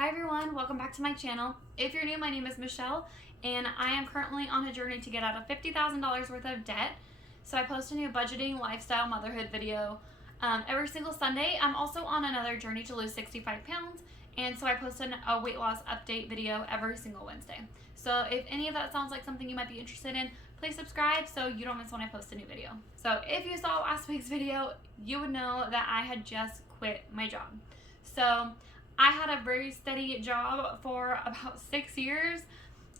Hi everyone, welcome back to my channel. If you're new, my name is Michelle and I am currently on a journey to get out of $50,000 worth of debt. So I post a new budgeting, lifestyle, motherhood video every single Sunday. I'm also on another journey to lose 65 pounds, and so I post a weight loss update video every single Wednesday. So if any of that sounds like something you might be interested in, please subscribe so you don't miss when I post a new video. So if you saw last week's video, you would know that I had just quit my job. So I had a very steady job for about 6 years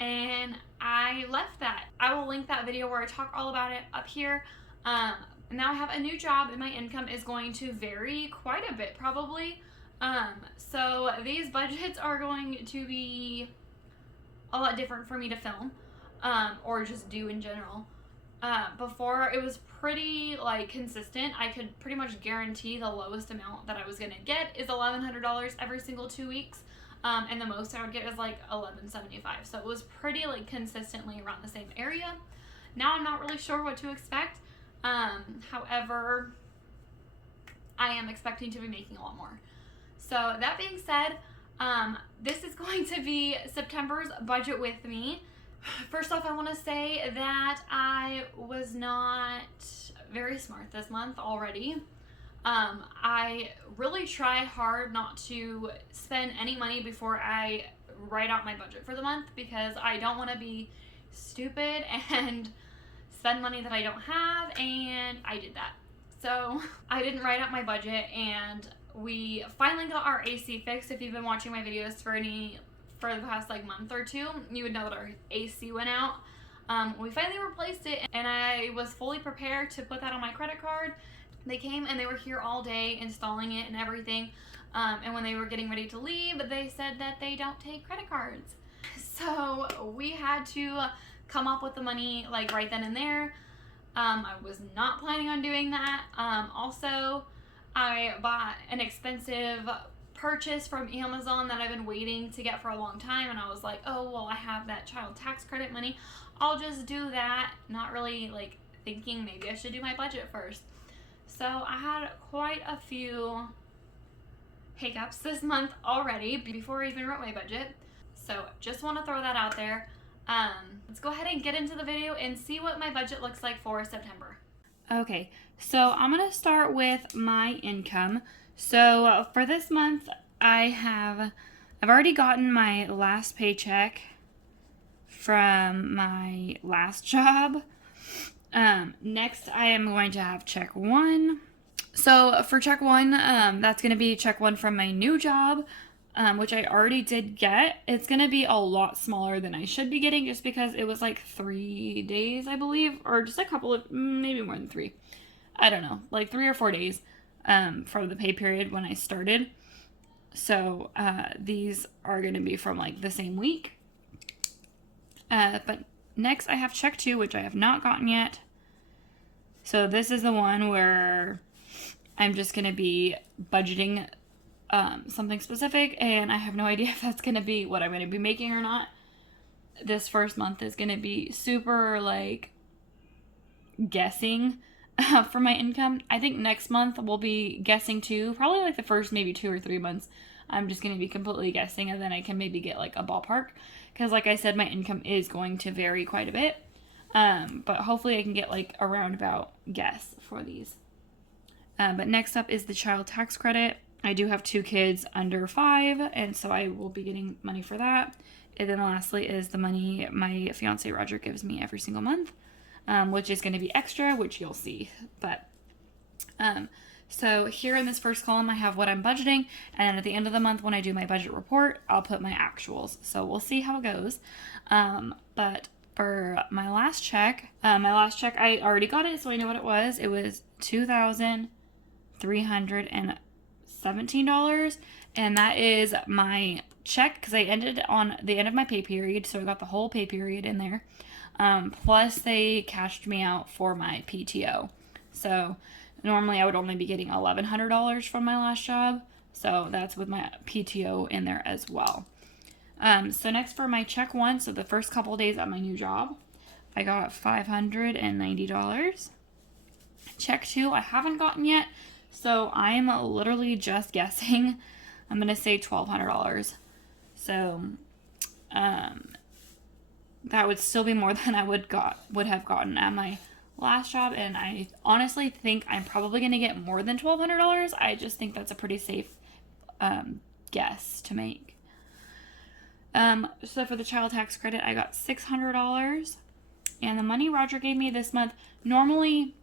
and I left that. I will link that video where I talk all about it up here. Now I have a new job and my income is going to vary quite a bit probably. So these budgets are going to be a lot different for me to film or just do in general. Before it was pretty consistent. I could pretty much guarantee the lowest amount that I was gonna get is $1,100 every single 2 weeks, and the most I would get is $1,175. So it was pretty consistently around the same area. Now I'm not really sure what to expect. However, I am expecting to be making a lot more. So that being said, this is going to be September's budget with me. First off, I want to say that I was not very smart this month already. I really try hard not to spend any money before I write out my budget for the month because I don't want to be stupid and spend money that I don't have, and I did that. So I didn't write out my budget, and we finally got our AC fixed. If you've been watching my videos for the past month or two, you would know that our AC went out. We finally replaced it and I was fully prepared to put that on my credit card. They came and they were here all day installing it and everything. And when they were getting ready to leave, they said that they don't take credit cards. So we had to come up with the money right then and there. I was not planning on doing that. Also, I bought an expensive purchase from Amazon that I've been waiting to get for a long time, and I was like, oh well, I have that child tax credit money, I'll just do that, not really thinking maybe I should do my budget first. So I had quite a few hiccups this month already before I even wrote my budget, so just want to throw that out there. Let's go ahead and get into the video and see what my budget looks like for September. Okay, so I'm gonna start with my income. So for this month, I've already gotten my last paycheck from my last job. Next, I am going to have check one. So for check one, that's going to be check one from my new job, which I already did get. It's going to be a lot smaller than I should be getting just because it was 3 days, I believe, or just a couple of, maybe more than 3. I don't know, 3 or 4 days. For the pay period when I started. So these are going to be from the same week. But next I have check 2, which I have not gotten yet. So this is the one where I'm just going to be budgeting something specific, and I have no idea if that's going to be what I'm going to be making or not. This first month is going to be super guessing for my income. I think next month we'll be guessing too. Probably the first maybe 2 or 3 months I'm just going to be completely guessing, and then I can maybe get a ballpark because like I said, my income is going to vary quite a bit. But hopefully I can get a roundabout guess for these. But next up is the child tax credit. I do have 2 kids under 5, and so I will be getting money for that. And then lastly is the money my fiance Roger gives me every single month. Which is going to be extra, which you'll see. But so here in this first column, I have what I'm budgeting, and then at the end of the month, when I do my budget report, I'll put my actuals. So we'll see how it goes. But for my last check, I already got it, so I know what it was. It was $2,317, and that is my check because I ended on the end of my pay period, so I got the whole pay period in there. Plus they cashed me out for my PTO. So normally I would only be getting $1,100 from my last job. So that's with my PTO in there as well. So next for my check one, so the first couple days at my new job, I got $590. Check two, I haven't gotten yet. So I'm literally just guessing. I'm going to say $1,200. So, that would still be more than I would have gotten at my last job, and I honestly think I'm probably going to get more than $1,200. I just think that's a pretty safe guess to make. So for the child tax credit, I got $600, and the money Roger gave me this month, normally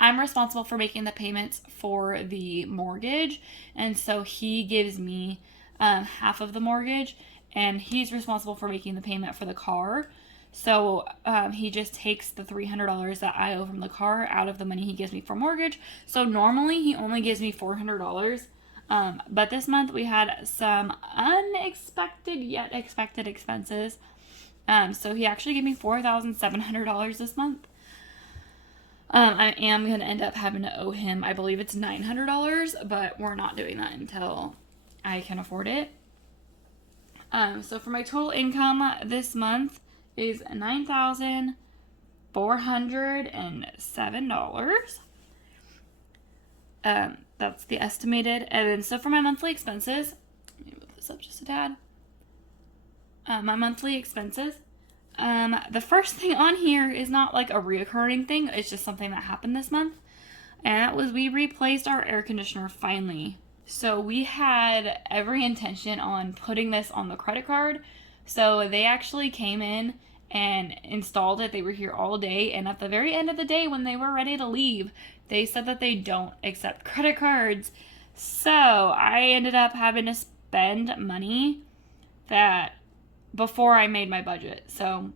I'm responsible for making the payments for the mortgage, and so he gives me half of the mortgage, and he's responsible for making the payment for the car. So he just takes the $300 that I owe from the car out of the money he gives me for mortgage. So normally he only gives me $400. But this month we had some unexpected yet expected expenses. So he actually gave me $4,700 this month. I am going to end up having to owe him, I believe it's $900, but we're not doing that until I can afford it. So for my total income this month is $9,407. That's the estimated. And then so for my monthly expenses, let me move this up just a tad. My monthly expenses, the first thing on here is not like a reoccurring thing. It's just something that happened this month. And that was we replaced our air conditioner finally. So we had every intention on putting this on the credit card. So they actually came in and installed it. They were here all day. And at the very end of the day, when they were ready to leave, they said that they don't accept credit cards. So I ended up having to spend money that before I made my budget. So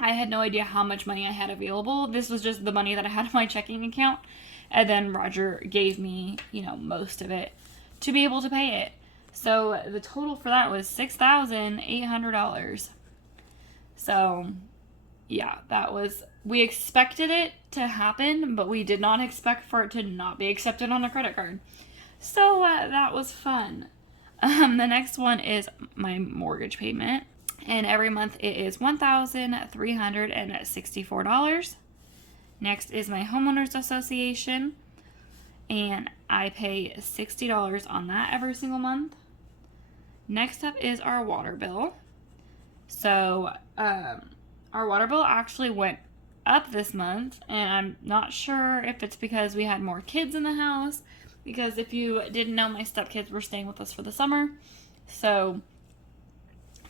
I had no idea how much money I had available. This was just the money that I had in my checking account. And then Roger gave me, most of it to be able to pay it. So the total for that was $6,800. So yeah, we expected it to happen, but we did not expect for it to not be accepted on a credit card. So that was fun. The next one is my mortgage payment. And every month it is $1,364. Next is my homeowners association. And I pay $60 on that every single month. Next up is our water bill. So our water bill actually went up this month, and I'm not sure if it's because we had more kids in the house, because if you didn't know, my stepkids were staying with us for the summer. So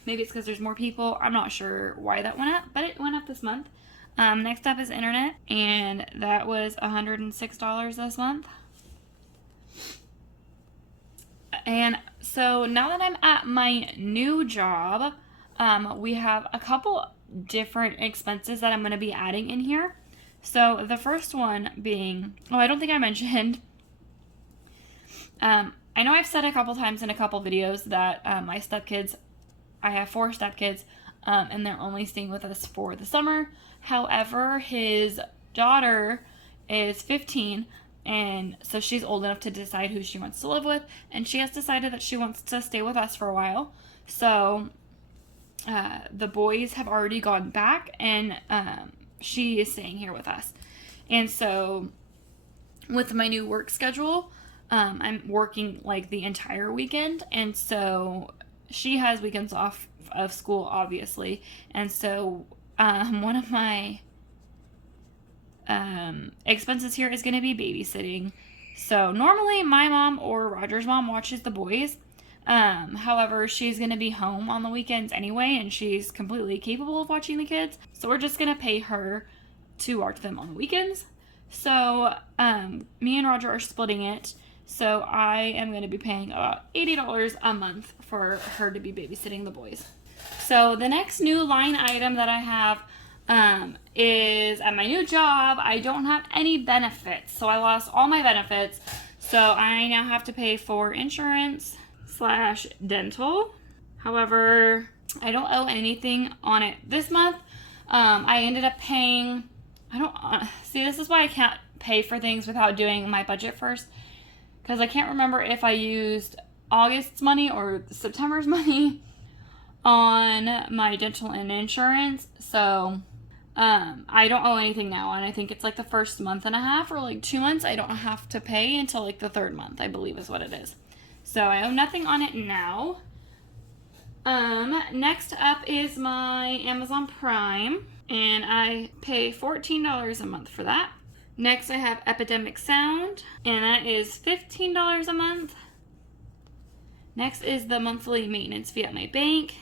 maybe it's because there's more people. I'm not sure why that went up, but it went up this month. Next up is internet, and that was $106 this month. And so now that I'm at my new job, we have a couple different expenses that I'm going to be adding in here. So the first one being, I don't think I mentioned, I know I've said a couple times in a couple videos that my stepkids, I have 4 stepkids, and they're only staying with us for the summer. However, his daughter is 15, and so she's old enough to decide who she wants to live with, and she has decided that she wants to stay with us for a while. So the boys have already gone back, and she is staying here with us. And so with my new work schedule, I'm working like the entire weekend, and so she has weekends off of school, obviously. And so one of my expenses here is going to be babysitting. So normally my mom or Roger's mom watches the boys. However, she's going to be home on the weekends anyway, and she's completely capable of watching the kids. So we're just going to pay her to watch them on the weekends. So me and Roger are splitting it. So I am going to be paying about $80 a month for her to be babysitting the boys. So the next new line item that I have is at my new job, I don't have any benefits. So I lost all my benefits. So I now have to pay for insurance/dental. However, I don't owe anything on it this month. I ended up paying, this is why I can't pay for things without doing my budget first. Because I can't remember if I used August's money or September's money on my dental and insurance. So I don't owe anything now, and I think it's like the first month and a half or like 2 months I don't have to pay until like the 3rd month, I believe is what it is. So I owe nothing on it now. Next up is my Amazon Prime, and I pay $14 a month for that. Next, I have Epidemic Sound, and that is $15 a month. Next is the monthly maintenance fee at my bank,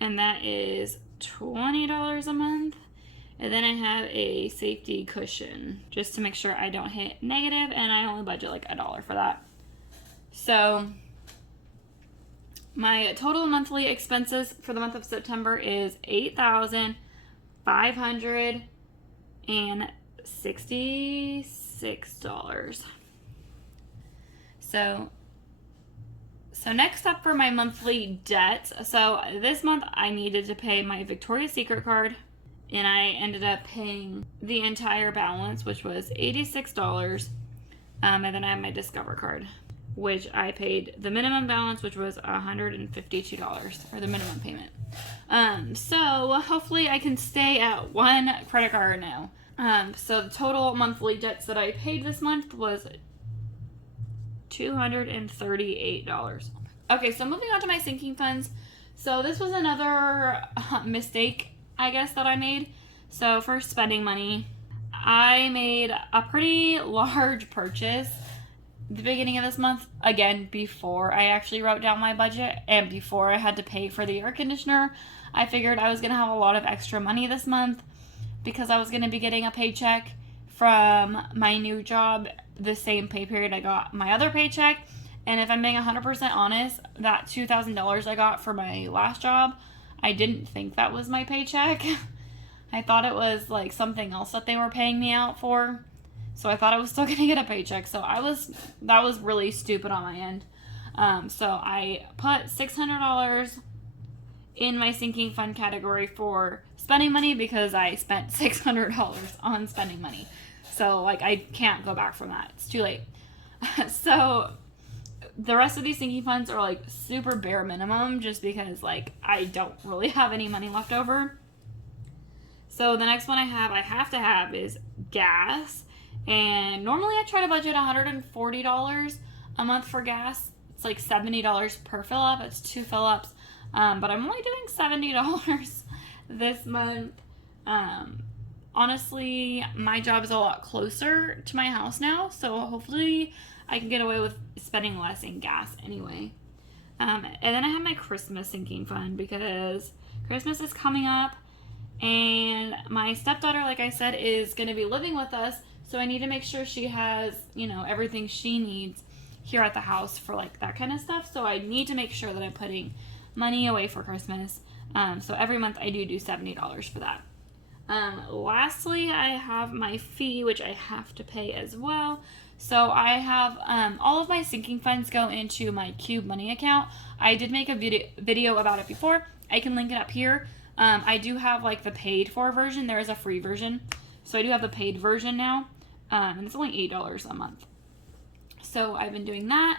and that is $20 a month. And then I have a safety cushion just to make sure I don't hit negative, and I only budget like $1 for that. So my total monthly expenses for the month of September is $8,566. So next up for my monthly debt. So this month I needed to pay my Victoria's Secret card, and I ended up paying the entire balance, which was $86. And then I have my Discover card, which I paid the minimum balance, which was $152 for the minimum payment. So hopefully I can stay at one credit card now. So the total monthly debts that I paid this month was $238. Okay, so moving on to my sinking funds. So this was another mistake, I guess, that I made. So for spending money, I made a pretty large purchase at the beginning of this month, again, before I actually wrote down my budget and before I had to pay for the air conditioner. I figured I was going to have a lot of extra money this month because I was going to be getting a paycheck from my new job the same pay period I got my other paycheck. And if I'm being 100% honest, that $2,000 I got for my last job, I didn't think that was my paycheck. I thought it was like something else that they were paying me out for. So I thought I was still going to get a paycheck. So that was really stupid on my end. So I put $600 in my sinking fund category for spending money because I spent $600 on spending money. So like I can't go back from that. It's too late. So the rest of these sinking funds are like super bare minimum just because like I don't really have any money left over. So the next one I have to have is gas. And normally I try to budget $140 a month for gas. It's like $70 per fill up. It's 2 fill ups. But I'm only doing $70 this month. Honestly, my job is a lot closer to my house now, so hopefully I can get away with spending less in gas anyway. And then I have my Christmas sinking fund because Christmas is coming up, and my stepdaughter, like I said, is going to be living with us, so I need to make sure she has, everything she needs here at the house for like that kind of stuff. So I need to make sure that I'm putting money away for Christmas. So every month I do $70 for that. Lastly, I have my fee, which I have to pay as well. So I have all of my sinking funds go into my Cube Money account. I did make a video about it before. I can link it up here. I do have like the paid for version. There is a free version. So I do have the paid version now. And it's only $8 a month. So I've been doing that.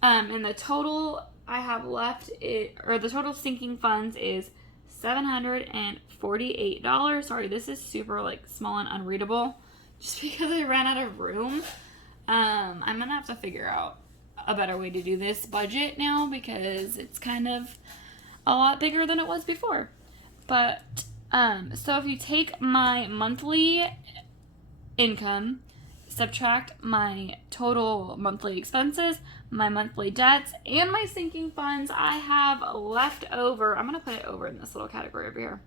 And the total I have left, the total sinking funds is $748. Sorry, this is super like small and unreadable just because I ran out of room. I'm gonna have to figure out a better way to do this budget now because it's kind of a lot bigger than it was before. But so if you take my monthly income, subtract my total monthly expenses, my monthly debts, and my sinking funds, I have left over, I'm going to put it over in this little category over here.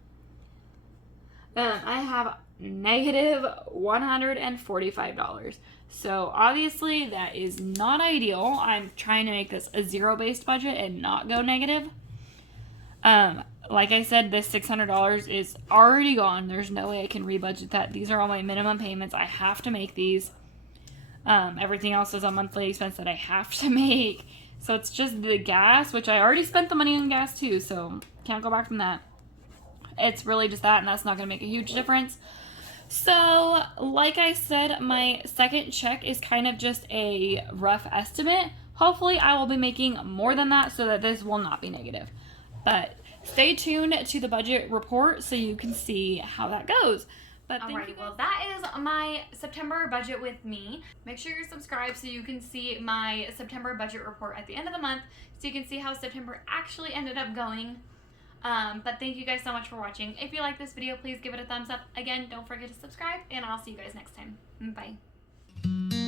I have negative $145. So obviously that is not ideal. I'm trying to make this a zero-based budget and not go negative. Like I said, this $600 is already gone. There's no way I can rebudget that. These are all my minimum payments. I have to make these. Everything else is a monthly expense that I have to make. So it's just the gas, which I already spent the money on gas too, so can't go back from that. It's really just that, and that's not going to make a huge difference. So, like I said, my second check is kind of just a rough estimate. Hopefully, I will be making more than that so that this will not be negative. But stay tuned to the budget report so you can see how that goes. But alrighty, well, that is my September budget with me. Make sure you're subscribed so you can see my September budget report at the end of the month, so you can see how September actually ended up going. But thank you guys so much for watching. If you like this video, please give it a thumbs up. Again, don't forget to subscribe, and I'll see you guys next time. Bye.